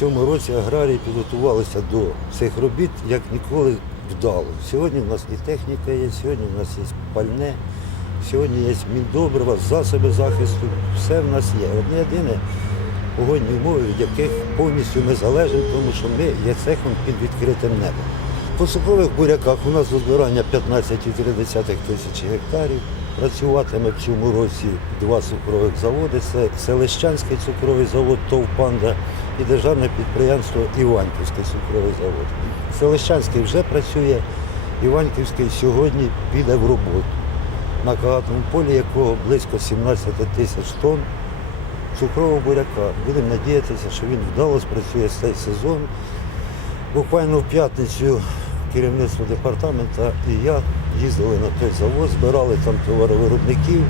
цьому році аграрії підготувалися до цих робіт як ніколи вдало. Сьогодні в нас і техніка є, сьогодні в нас є пальне, сьогодні є міндобрива, засоби захисту, все в нас є. Одне єдине погодні умови, від яких повністю ми залежимо, тому що ми є цехом під відкритим небом. По цукрових буряках у нас до збирання 15,3 тисячі гектарів. Працюватиме в цьому році два цукрових заводи. Це Селищанський цукровий завод ТОВ «Панда» і державне підприємство Іванківський цукровий завод. Селищанський вже працює, Іванківський сьогодні піде в роботу. На кагатному полі якого близько 17 тисяч тонн цукрового буряка. Будемо надіятися, що він вдало спрацює цей сезон. Буквально в п'ятницю керівництво департаменту і я їздили на той завод, збирали там товаровиробників,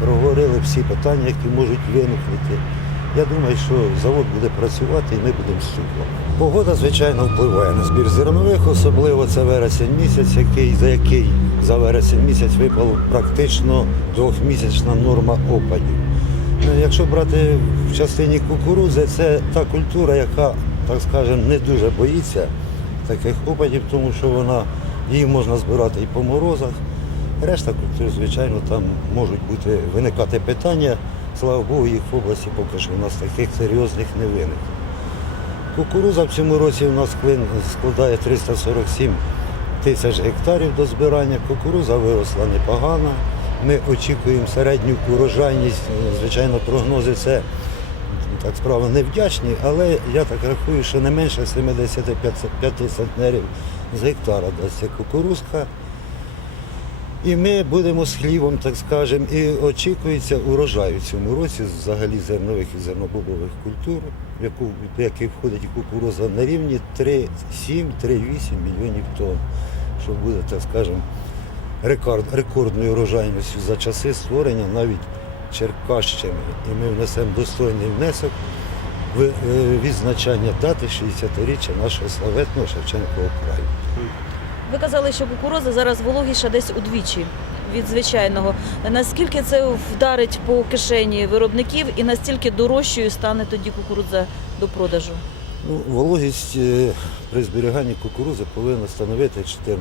проговорили всі питання, які можуть виникнути. Я думаю, що завод буде працювати і ми будемо з. Погода, звичайно, впливає на збір зернових, особливо це вересень місяць, який, за який за вересень місяць випала практично двохмісячна норма опадів. Ну, Якщо брати в частині кукурузи, це та культура, яка, так скажемо, не дуже боїться таких опадів, тому що вона, її можна збирати і по морозах. Решта культур, звичайно, там можуть бути виникати питання. Слава Богу, їх в області поки що у нас таких серйозних не виникло. Кукуруза в цьому році у нас складає 347 тисяч гектарів до збирання. Кукуруза виросла непогано. Ми очікуємо середню урожайність. Звичайно, прогнози це так справа невдячні, але я так рахую, що не менше 75 центнерів з гектара дасть ця кукурузка. І ми будемо з хлібом, так скажемо, і очікується урожай у цьому році взагалі зернових і зернобобових культур, в яку, в які входить кукуруза на рівні 3,7-3,8 мільйонів тонн, що буде, так скажемо, рекорд, рекордною урожайністю за часи створення навіть Черкащини. І ми внесемо достойний внесок в е, відзначання дати 60-річчя нашого славетного Шевченкового краю. Ви казали, що кукуруза зараз вологіша десь удвічі від звичайного. Наскільки це вдарить по кишені виробників і настільки дорожчою стане тоді кукурудза до продажу? Ну, вологість е, при зберіганні кукурузи повинна становити 14%.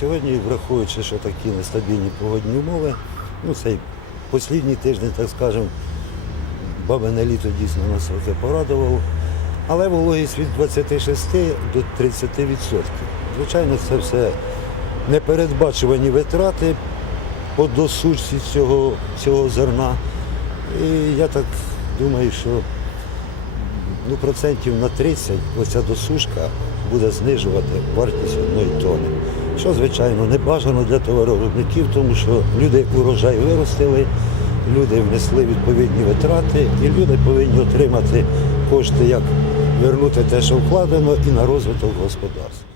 Сьогодні, враховуючи, що такі нестабільні погодні умови, ну цей послідній тиждень, так скажемо, бабине літо дійсно нас трохи порадувало. Але вологість від 26 до 30%. Звичайно, це все непередбачувані витрати по досушці цього, цього зерна. І я так думаю, що ну, процентів на 30 оця досушка буде знижувати вартість одної тони. Що, звичайно, не бажано для товаровиробників, тому що люди урожай виростили, люди внесли відповідні витрати, і люди повинні отримати кошти, як вернути те, що вкладено, і на розвиток господарства.